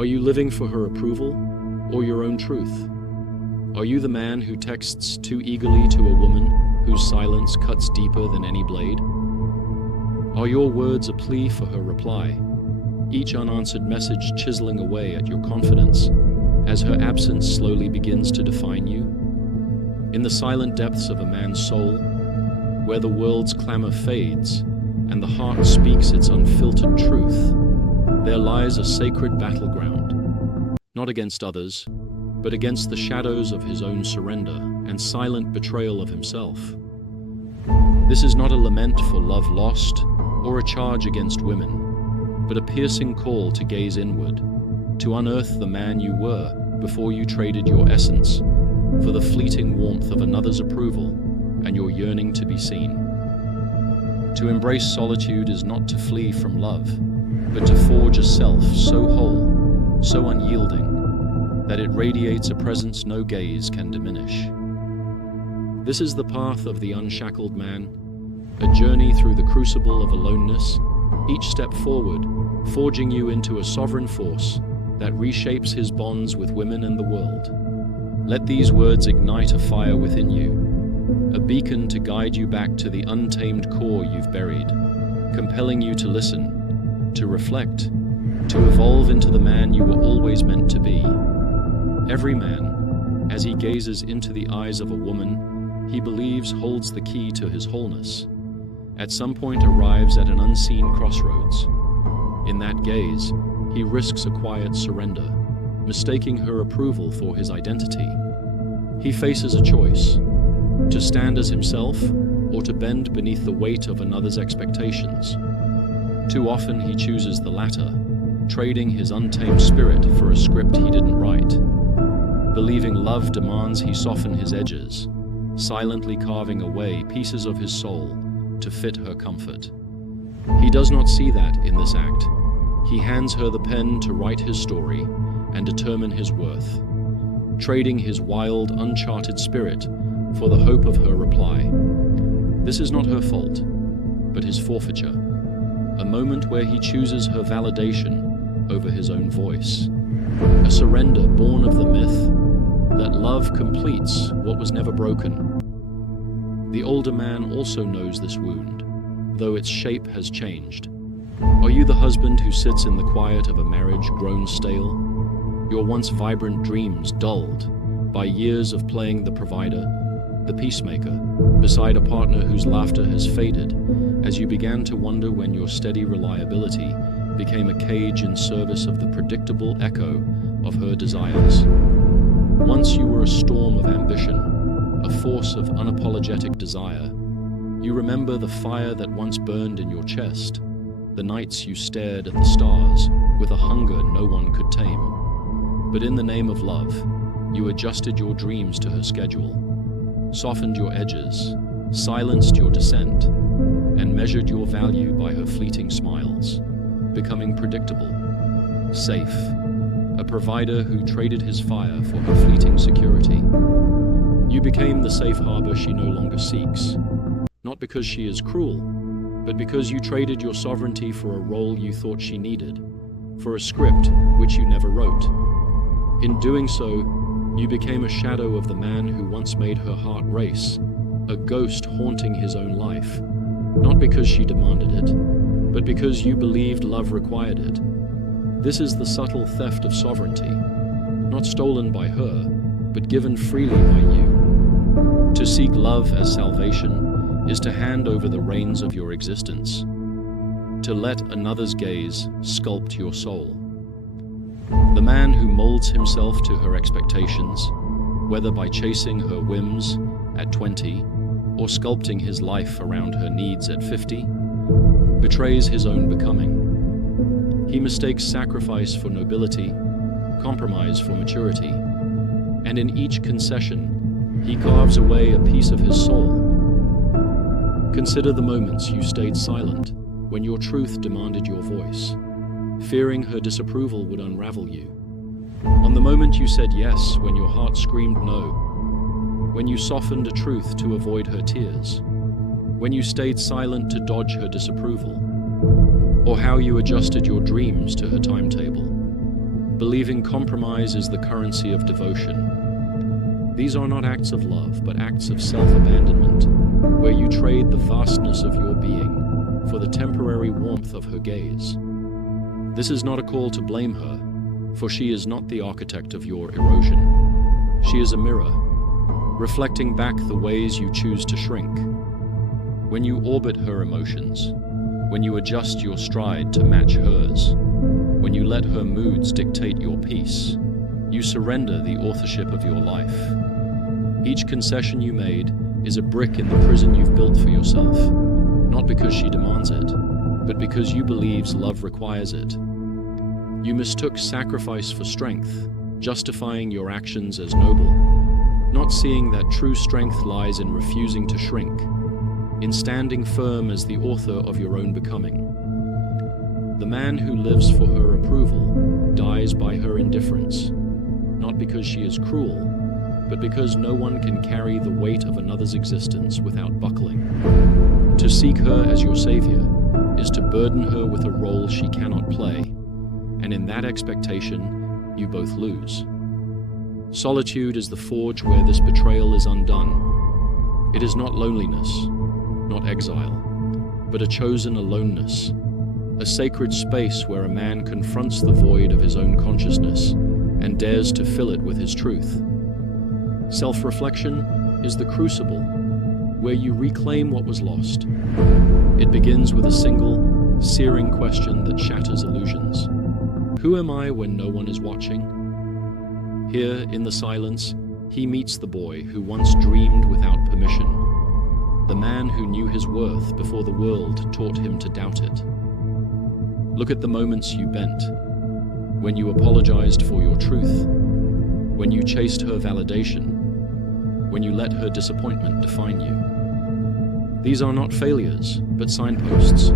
Are you living for her approval or your own truth? Are you the man who texts too eagerly to a woman whose silence cuts deeper than any blade? Are your words a plea for her reply, each unanswered message chiseling away at your confidence as her absence slowly begins to define you? In the silent depths of a man's soul, where the world's clamor fades and the heart speaks its unfiltered truth, there lies a sacred battleground, not against others, but against the shadows of his own surrender and silent betrayal of himself. This is not a lament for love lost or a charge against women, but a piercing call to gaze inward, to unearth the man you were before you traded your essence for the fleeting warmth of another's approval and your yearning to be seen. To embrace solitude is not to flee from love, but to forge a self so whole, so unyielding, that it radiates a presence no gaze can diminish. This is the path of the unshackled man, a journey through the crucible of aloneness, each step forward, forging you into a sovereign force that reshapes his bonds with women and the world. Let these words ignite a fire within you, a beacon to guide you back to the untamed core you've buried, compelling you to listen, to reflect, to evolve into the man you were always meant to be. Every man, as he gazes into the eyes of a woman he believes holds the key to his wholeness, at some point arrives at an unseen crossroads. In that gaze, he risks a quiet surrender, mistaking her approval for his identity. He faces a choice, to stand as himself or to bend beneath the weight of another's expectations. Too often he chooses the latter, trading his untamed spirit for a script he didn't write. Believing love demands he soften his edges, silently carving away pieces of his soul to fit her comfort. He does not see that in this act. He hands her the pen to write his story and determine his worth, trading his wild, uncharted spirit for the hope of her reply. This is not her fault, but his forfeiture, a moment where he chooses her validation over his own voice, a surrender born of the myth that love completes what was never broken. The older man also knows this wound, though its shape has changed. Are you the husband who sits in the quiet of a marriage grown stale, your once vibrant dreams dulled by years of playing the provider, the peacemaker, beside a partner whose laughter has faded as you began to wonder when your steady reliability became a cage in service of the predictable echo of her desires? Once you were a storm of ambition, a force of unapologetic desire. You remember the fire that once burned in your chest, the nights you stared at the stars with a hunger no one could tame. But in the name of love, you adjusted your dreams to her schedule, softened your edges, silenced your dissent, and measured your value by her fleeting smiles, becoming predictable, safe, a provider who traded his fire for her fleeting security. You became the safe harbor she no longer seeks, not because she is cruel, but because you traded your sovereignty for a role you thought she needed, for a script which you never wrote. In doing so, you became a shadow of the man who once made her heart race, a ghost haunting his own life, not because she demanded it, but because you believed love required it. This is the subtle theft of sovereignty, not stolen by her, but given freely by you. To seek love as salvation is to hand over the reins of your existence, to let another's gaze sculpt your soul. The man who molds himself to her expectations, whether by chasing her whims at 20 or sculpting his life around her needs at 50, betrays his own becoming. He mistakes sacrifice for nobility, compromise for maturity, and in each concession, he carves away a piece of his soul. Consider the moments you stayed silent when your truth demanded your voice, fearing her disapproval would unravel you. On the moment you said yes when your heart screamed no, when you softened a truth to avoid her tears, when you stayed silent to dodge her disapproval, or how you adjusted your dreams to her timetable. believing compromise is the currency of devotion. These are not acts of love, but acts of self-abandonment, where you trade the vastness of your being for the temporary warmth of her gaze. This is not a call to blame her, for she is not the architect of your erosion. She is a mirror, reflecting back the ways you choose to shrink. When you orbit her emotions, when you adjust your stride to match hers, when you let her moods dictate your peace, you surrender the authorship of your life. Each concession you made is a brick in the prison you've built for yourself, not because she demands it, but because you believe love requires it. You mistook sacrifice for strength, justifying your actions as noble, not seeing that true strength lies in refusing to shrink, in standing firm as the author of your own becoming. The man who lives for her approval dies by her indifference, not because she is cruel, but because no one can carry the weight of another's existence without buckling. To seek her as your savior is to burden her with a role she cannot play, and in that expectation, you both lose. Solitude is the forge where this betrayal is undone. It is not loneliness, not exile, but a chosen aloneness, a sacred space where a man confronts the void of his own consciousness and dares to fill it with his truth. Self-reflection is the crucible where you reclaim what was lost. It begins with a single, searing question that shatters illusions. Who am I when no one is watching? Here, in the silence, he meets the boy who once dreamed without permission, the man who knew his worth before the world taught him to doubt it. Look at the moments you bent, when you apologized for your truth, when you chased her validation, when you let her disappointment define you. These are not failures, but signposts,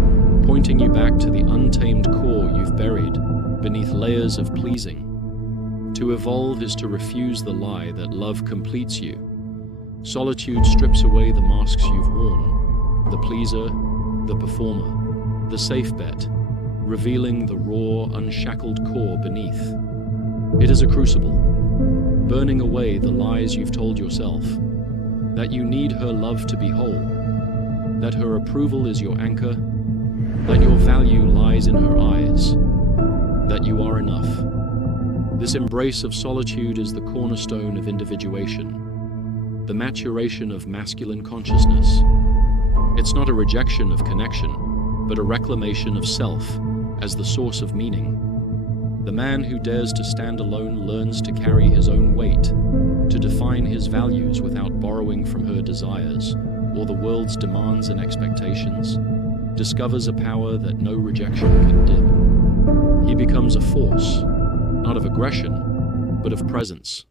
pointing you back to the untamed core you've buried beneath layers of pleasing. To evolve is to refuse the lie that love completes you. Solitude strips away the masks you've worn, the pleaser, the performer, the safe bet, revealing the raw, unshackled core beneath. It is a crucible, burning away the lies you've told yourself, that you need her love to be whole, that her approval is your anchor, that your value lies in her eyes, that you are enough. This embrace of solitude is the cornerstone of individuation, the maturation of masculine consciousness. It's not a rejection of connection, but a reclamation of self as the source of meaning. The man who dares to stand alone learns to carry his own weight, to define his values without borrowing from her desires or the world's demands and expectations, discovers a power that no rejection can dim. He becomes a force, not of aggression, but of presence,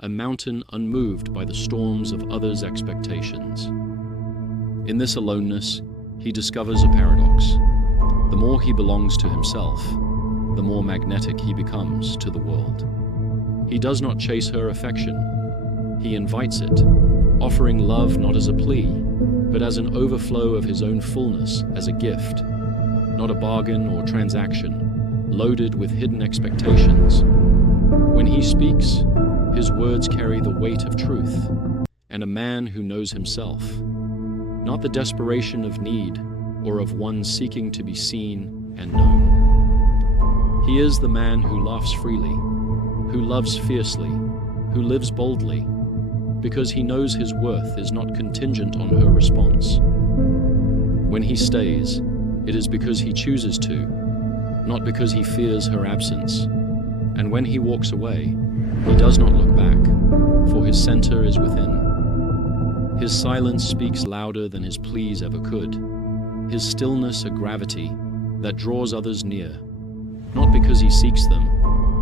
a mountain unmoved by the storms of others' expectations. In this aloneness, he discovers a paradox. The more he belongs to himself, the more magnetic he becomes to the world. He does not chase her affection. He invites it, offering love not as a plea, but as an overflow of his own fullness, as a gift, not a bargain or transaction, loaded with hidden expectations. When he speaks, his words carry the weight of truth, and a man who knows himself, not the desperation of need or of one seeking to be seen and known. He is the man who laughs freely, who loves fiercely, who lives boldly, because he knows his worth is not contingent on her response. When he stays, it is because he chooses to, not because he fears her absence. And when he walks away, he does not look back, for his center is within. His silence speaks louder than his pleas ever could. His stillness a gravity that draws others near, not because he seeks them,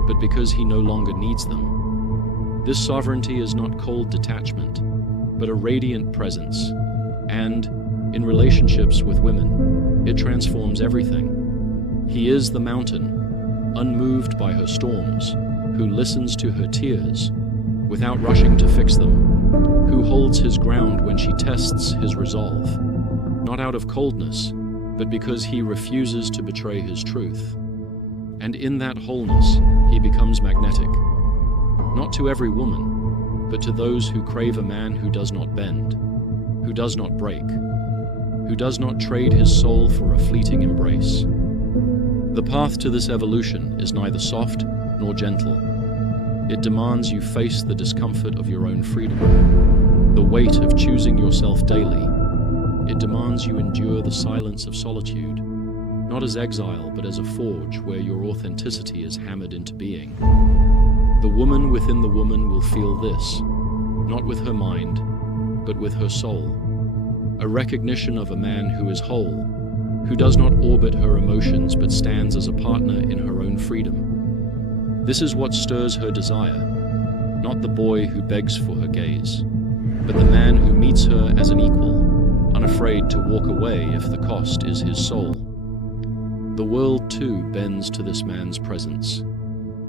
but because he no longer needs them. This sovereignty is not cold detachment, but a radiant presence, and, in relationships with women, it transforms everything. He is the mountain, unmoved by her storms, who listens to her tears without rushing to fix them, who holds his ground when she tests his resolve, not out of coldness, but because he refuses to betray his truth. And in that wholeness, he becomes magnetic. Not to every woman, but to those who crave a man who does not bend, who does not break, who does not trade his soul for a fleeting embrace. The path to this evolution is neither soft nor gentle. It demands you face the discomfort of your own freedom, the weight of choosing yourself daily. It demands you endure the silence of solitude, not as exile, but as a forge where your authenticity is hammered into being. The woman within the woman will feel this, not with her mind, but with her soul. A recognition of a man who is whole, who does not orbit her emotions but stands as a partner in her own freedom. This is what stirs her desire, not the boy who begs for her gaze, but the man who meets her as an equal, unafraid to walk away if the cost is his soul. The world, too, bends to this man's presence.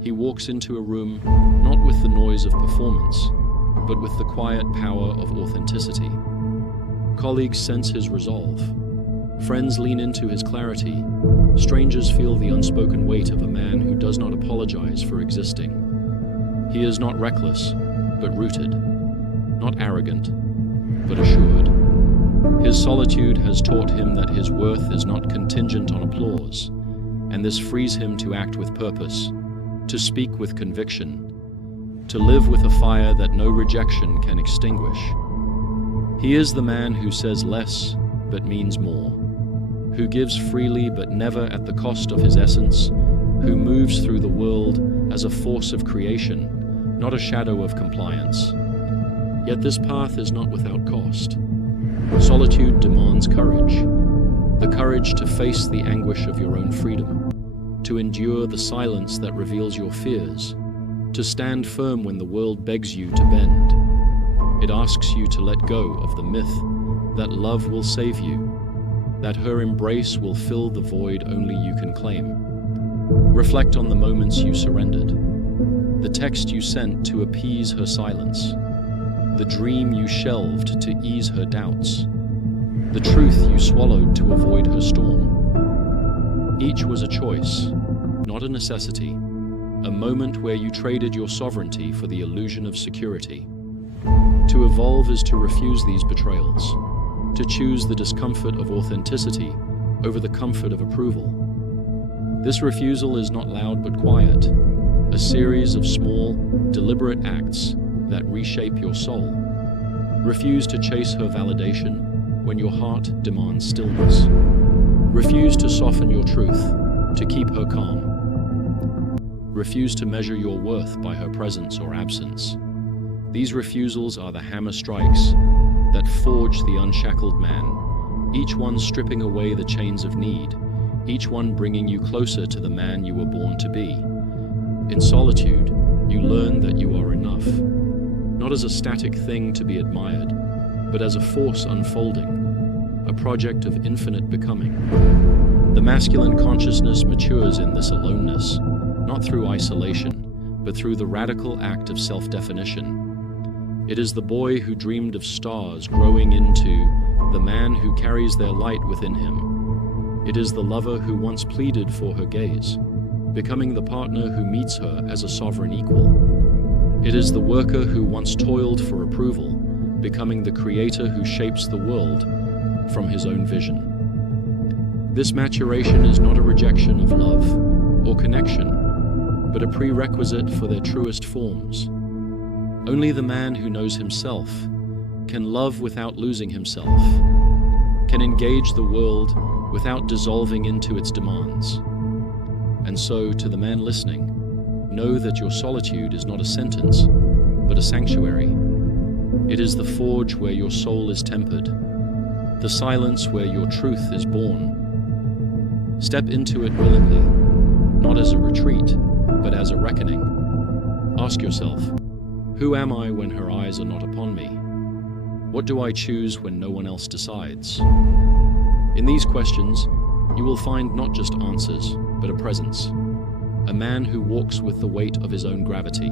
He walks into a room not with the noise of performance, but with the quiet power of authenticity. Colleagues sense his resolve. Friends lean into his clarity. Strangers feel the unspoken weight of a man who does not apologize for existing. He is not reckless, but rooted. Not arrogant, but assured. His solitude has taught him that his worth is not contingent on applause, and this frees him to act with purpose, to speak with conviction, to live with a fire that no rejection can extinguish. He is the man who says less but means more, who gives freely but never at the cost of his essence, who moves through the world as a force of creation, not a shadow of compliance. Yet this path is not without cost. Solitude demands courage, the courage to face the anguish of your own freedom, to endure the silence that reveals your fears, to stand firm when the world begs you to bend. It asks you to let go of the myth that love will save you, that her embrace will fill the void only you can claim. Reflect on the moments you surrendered, the text you sent to appease her silence, the dream you shelved to ease her doubts, the truth you swallowed to avoid her storm. Each was a choice, not a necessity, a moment where you traded your sovereignty for the illusion of security. To evolve is to refuse these betrayals, to choose the discomfort of authenticity over the comfort of approval. This refusal is not loud but quiet, a series of small, deliberate acts that reshape your soul. Refuse to chase her validation when your heart demands stillness. Refuse to soften your truth to keep her calm. Refuse to measure your worth by her presence or absence. These refusals are the hammer strikes that forge the unshackled man, each one stripping away the chains of need, each one bringing you closer to the man you were born to be. In solitude, you learn that you are enough, not as a static thing to be admired, but as a force unfolding, a project of infinite becoming. The masculine consciousness matures in this aloneness, not through isolation, but through the radical act of self-definition. It is the boy who dreamed of stars growing into the man who carries their light within him. It is the lover who once pleaded for her gaze, becoming the partner who meets her as a sovereign equal. It is the worker who once toiled for approval, becoming the creator who shapes the world from his own vision. This maturation is not a rejection of love or connection, but a prerequisite for their truest forms. Only the man who knows himself can love without losing himself, can engage the world without dissolving into its demands. And so, to the man listening, know that your solitude is not a sentence, but a sanctuary. It is the forge where your soul is tempered, the silence where your truth is born. Step into it willingly, not as a retreat, but as a reckoning. Ask yourself, who am I when her eyes are not upon me? What do I choose when no one else decides? In these questions, you will find not just answers, but a presence. A man who walks with the weight of his own gravity,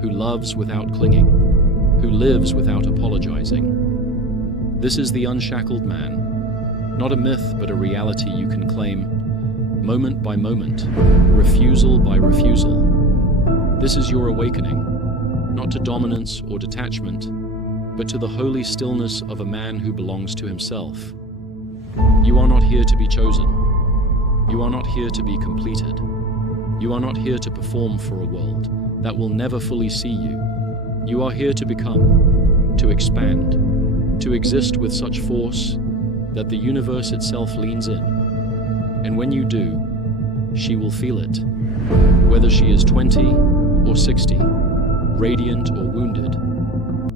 who loves without clinging, who lives without apologizing. This is the unshackled man, not a myth, but a reality you can claim. moment by moment, refusal by refusal. This is your awakening, not to dominance or detachment, but to the holy stillness of a man who belongs to himself. You are not here to be chosen. You are not here to be completed. You are not here to perform for a world that will never fully see you. You are here to become, to expand, to exist with such force that the universe itself leans in. And when you do, she will feel it. Whether she is 20 or 60, radiant or wounded,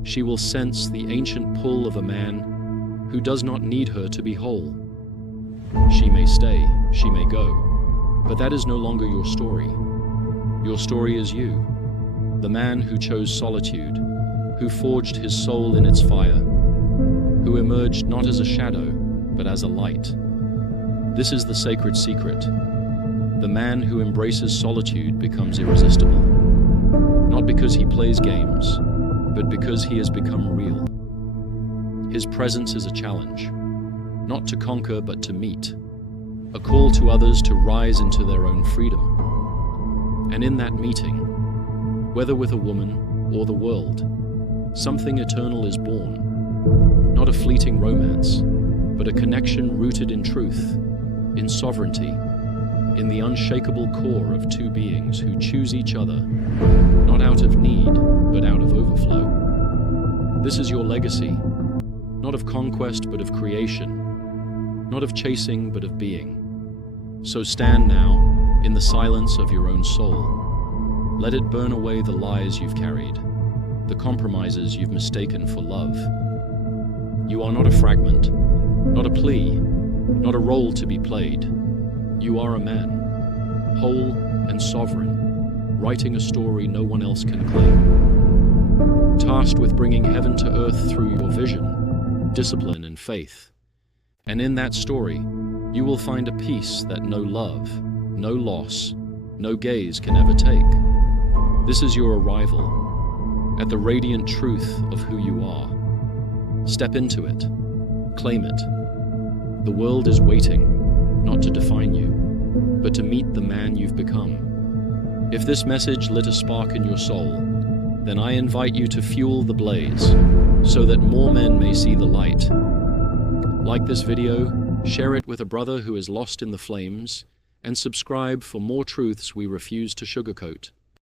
she will sense the ancient pull of a man who does not need her to be whole. She may stay, she may go, but that is no longer your story. Your story is you, the man who chose solitude, who forged his soul in its fire, who emerged not as a shadow, but as a light. This is the sacred secret. The man who embraces solitude becomes irresistible, not because he plays games, but because he has become real. His presence is a challenge, not to conquer but to meet, a call to others to rise into their own freedom. And in that meeting, whether with a woman or the world, something eternal is born, not a fleeting romance, but a connection rooted in truth, in sovereignty, in the unshakable core of two beings who choose each other, not out of need, but out of overflow. This is your legacy, not of conquest, but of creation, not of chasing, but of being. So stand now, in the silence of your own soul. Let it burn away the lies you've carried, the compromises you've mistaken for love. You are not a fragment, not a plea, not a role to be played. You are a man, whole and sovereign, writing a story no one else can claim. Tasked with bringing heaven to earth through your vision, discipline and faith. And in that story, you will find a peace that no love, no loss, no gaze can ever take. This is your arrival, at the radiant truth of who you are. Step into it, claim it. The world is waiting, not to define you, but to meet the man you've become. If this message lit a spark in your soul, then I invite you to fuel the blaze, so that more men may see the light. Like this video, share it with a brother who is lost in the flames, and subscribe for more truths we refuse to sugarcoat.